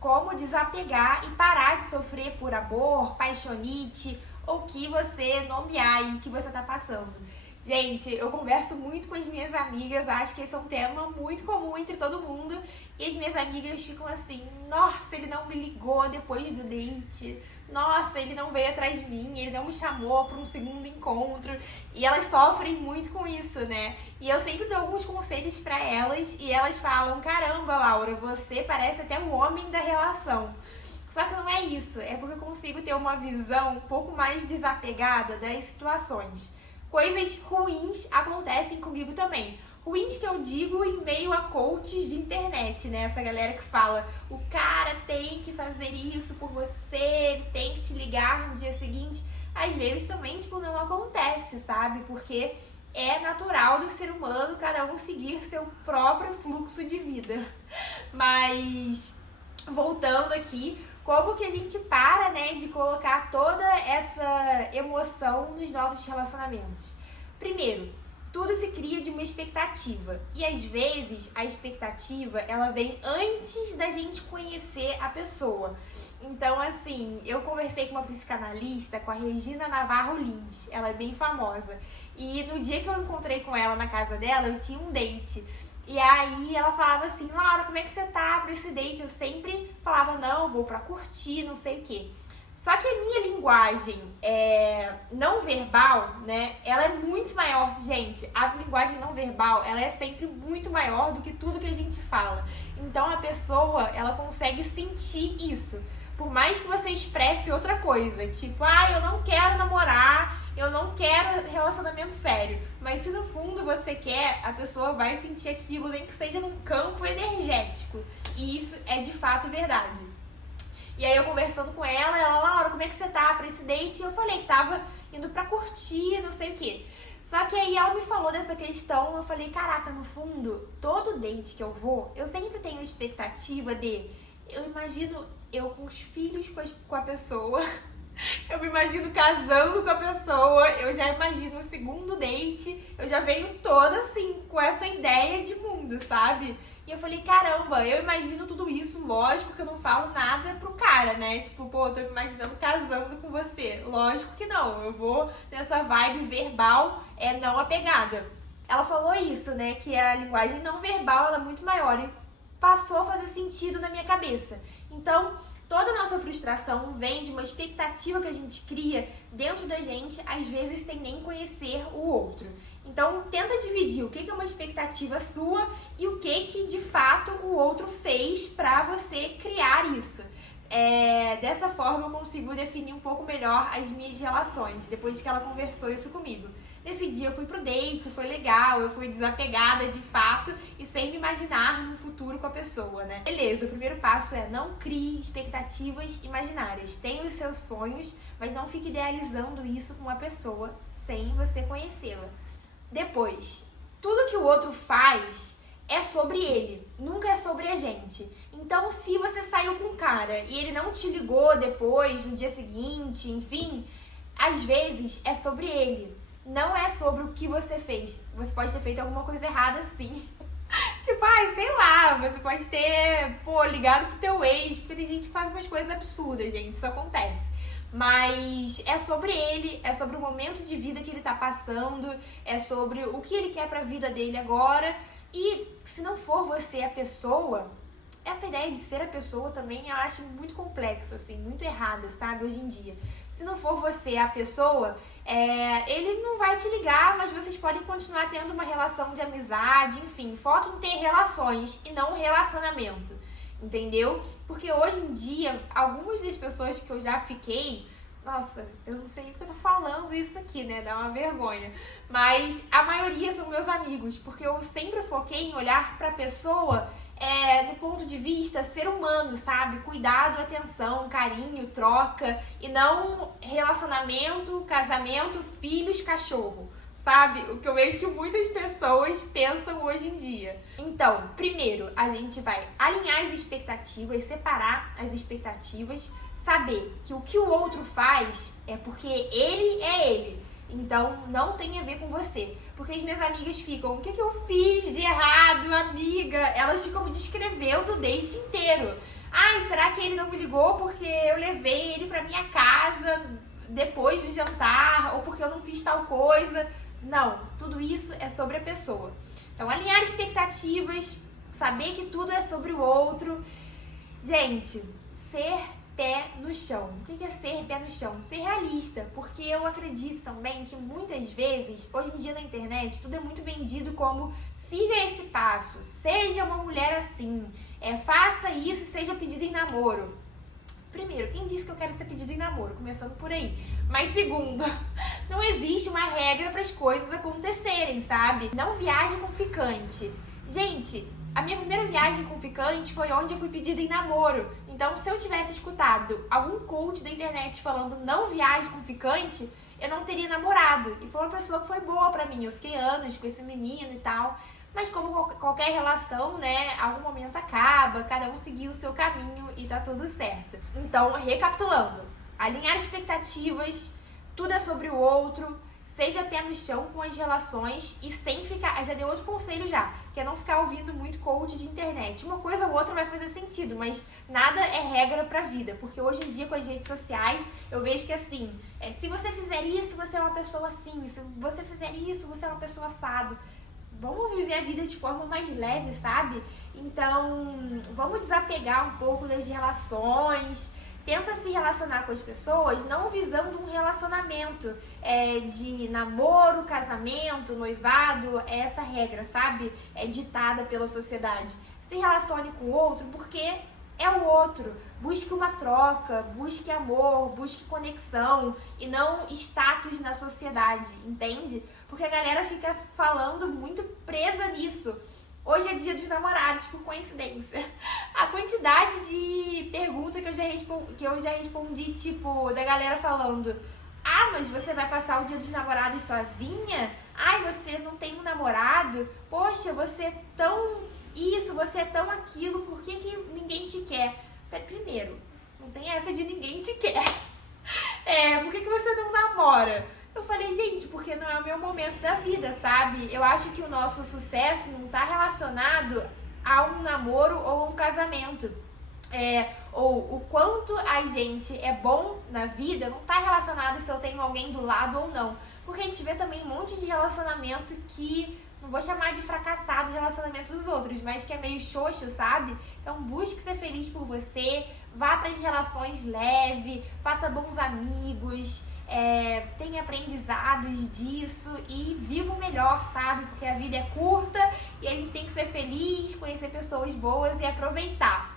Como desapegar e parar de sofrer por amor, paixonite ou que você nomear aí que você tá passando. Gente, eu converso muito com as minhas amigas, acho que esse é um tema muito comum entre todo mundo. E as minhas amigas ficam assim, nossa, ele não me ligou depois do date. Nossa, ele não veio atrás de mim, ele não me chamou para um segundo encontro. E elas sofrem muito com isso, né? E eu sempre dou alguns conselhos para elas e elas falam, caramba, Laura, você parece até o homem da relação. Só que não é isso, é porque eu consigo ter uma visão um pouco mais desapegada das situações. Coisas ruins acontecem comigo também. Ruins que eu digo em meio a coaches de internet, né? Essa galera que fala, o cara tem que fazer isso por você, ele tem que te ligar no dia seguinte. Às vezes também, não acontece, sabe? Porque é natural do ser humano cada um seguir seu próprio fluxo de vida. Mas, voltando aqui, como que a gente para, né, de colocar toda essa emoção nos nossos relacionamentos? Primeiro, tudo se cria de uma expectativa. E às vezes a expectativa, ela vem antes da gente conhecer a pessoa. Então, assim, eu conversei com uma psicanalista, com a Regina Navarro Lins, ela é bem famosa. E no dia que eu encontrei com ela na casa dela, eu tinha um date. E aí ela falava assim, Laura, como é que você tá pra esse date? Eu sempre falava, não, vou pra curtir, não sei o quê. Só que a minha linguagem não verbal, né, ela é muito maior. Gente, a linguagem não verbal, ela é sempre muito maior do que tudo que a gente fala. Então a pessoa, ela consegue sentir isso. Por mais que você expresse outra coisa, tipo, eu não quero namorar, eu não quero relacionamento sério. Mas se no fundo você quer, a pessoa vai sentir aquilo, nem que seja num campo energético. E isso é de fato verdade. E aí eu conversando com ela, Laura, como é que você tá pra esse date? E eu falei que tava indo pra curtir, não sei o quê. Só que aí ela me falou dessa questão, eu falei, caraca, no fundo, todo date que eu vou, eu sempre tenho a expectativa eu imagino eu com os filhos com a pessoa, eu me imagino casando com a pessoa, eu já imagino o segundo date, eu já venho toda assim, com essa ideia de mundo, sabe? E eu falei, caramba, eu imagino tudo isso, lógico que eu não falo nada pro cara, né? Tipo, pô, eu tô me imaginando casando com você. Lógico que não, eu vou nessa vibe verbal, não apegada. Ela falou isso, né, que a linguagem não verbal, ela é muito maior e passou a fazer sentido na minha cabeça. Então, toda a nossa frustração vem de uma expectativa que a gente cria dentro da gente, às vezes sem nem conhecer o outro. Então, tenta dividir o que é uma expectativa sua e o que de fato o outro fez pra você criar isso. Dessa forma eu consigo definir um pouco melhor as minhas relações, depois que ela conversou isso comigo. Nesse dia eu fui pro date, foi legal, eu fui desapegada de fato e sem me imaginar num futuro com a pessoa, né? Beleza, o primeiro passo é não crie expectativas imaginárias. Tenha os seus sonhos, mas não fique idealizando isso com uma pessoa sem você conhecê-la. Depois, tudo que o outro faz é sobre ele, nunca é sobre a gente. Então, se você saiu com um cara e ele não te ligou depois, no dia seguinte, enfim, às vezes é sobre ele. Não é sobre o que você fez. Você pode ter feito alguma coisa errada, sim. Tipo, sei lá, você pode ter, ligado pro teu ex, porque tem gente que faz umas coisas absurdas, gente, isso acontece. Mas é sobre ele, é sobre o momento de vida que ele tá passando, é sobre o que ele quer pra vida dele agora. E se não for você a pessoa, essa ideia de ser a pessoa também eu acho muito complexa, assim, muito errada, sabe, hoje em dia. Se não for você a pessoa, ele não vai te ligar, mas vocês podem continuar tendo uma relação de amizade, enfim, foca em ter relações e não relacionamento, entendeu? Porque hoje em dia, algumas das pessoas que eu já fiquei, nossa, eu não sei nem porque eu tô falando isso aqui, né, dá uma vergonha, mas a maioria são meus amigos, porque eu sempre foquei em olhar pra pessoa do ponto de vista ser humano, sabe? Cuidado, atenção, carinho, troca e não relacionamento, casamento, filhos, cachorro, sabe? O que eu vejo que muitas pessoas pensam hoje em dia. Então, primeiro, a gente vai alinhar as expectativas, separar as expectativas, saber que o que o outro faz é porque ele é ele. Então, não tem a ver com você. Porque as minhas amigas ficam, o que eu fiz de errado, amiga? Elas ficam me descrevendo o date inteiro. Ai, será que ele não me ligou porque eu levei ele pra minha casa depois do jantar ou porque eu não fiz tal coisa? Não, tudo isso é sobre a pessoa. Então, alinhar expectativas, saber que tudo é sobre o outro. Gente, ser pé no chão. O que é ser pé no chão? Ser realista, porque eu acredito também que muitas vezes, hoje em dia na internet, tudo é muito vendido como siga esse passo, seja uma mulher assim, faça isso e seja pedido em namoro. Primeiro, quem disse que eu quero ser pedido em namoro? Começando por aí. Mas segundo, não existe uma regra para as coisas acontecerem, sabe? Não viaje com ficante. Gente, a minha primeira viagem com ficante foi onde eu fui pedida em namoro. Então, se eu tivesse escutado algum coach da internet falando não viaje com ficante, eu não teria namorado. E foi uma pessoa que foi boa pra mim. Eu fiquei anos com esse menino e tal. Mas como qualquer relação, né, algum momento acaba, cada um seguir o seu caminho e tá tudo certo. Então, recapitulando, alinhar expectativas, tudo é sobre o outro, seja pé no chão com as relações e sem ficar... Já dei outro conselho já, que é não ficar ouvindo muito coach de internet. Uma coisa ou outra vai fazer sentido, mas nada é regra pra vida, porque hoje em dia com as redes sociais eu vejo que assim, se você fizer isso, você é uma pessoa assim, se você fizer isso, você é uma pessoa assado. Vamos viver a vida de forma mais leve, sabe? Então, vamos desapegar um pouco das relações. Tenta se relacionar com as pessoas não visando um relacionamento de namoro, casamento, noivado, é essa regra, sabe? É ditada pela sociedade. Se relacione com o outro porque é o outro. Busque uma troca, busque amor, busque conexão e não status na sociedade, entende? Porque a galera fica falando muito presa nisso. Hoje é dia dos namorados, por coincidência. A quantidade de perguntas que eu já respondi, tipo, da galera falando: ah, mas você vai passar o dia dos namorados sozinha? Ai, você não tem um namorado? Poxa, você é tão isso, você é tão aquilo, por que ninguém te quer? Primeiro, não tem essa de ninguém te quer. Por que você não namora? Eu falei, gente, porque não é o meu momento da vida, sabe? Eu acho que o nosso sucesso não tá relacionado a um namoro ou a um casamento. Ou o quanto a gente é bom na vida não tá relacionado se eu tenho alguém do lado ou não. Porque a gente vê também um monte de relacionamento que, não vou chamar de fracassado o relacionamento dos outros, mas que é meio xoxo, sabe? Então busque ser feliz por você, vá para as relações leve, faça bons amigos, tenha aprendizados disso e viva o melhor, sabe? Porque a vida é curta e a gente tem que ser feliz, conhecer pessoas boas e aproveitar.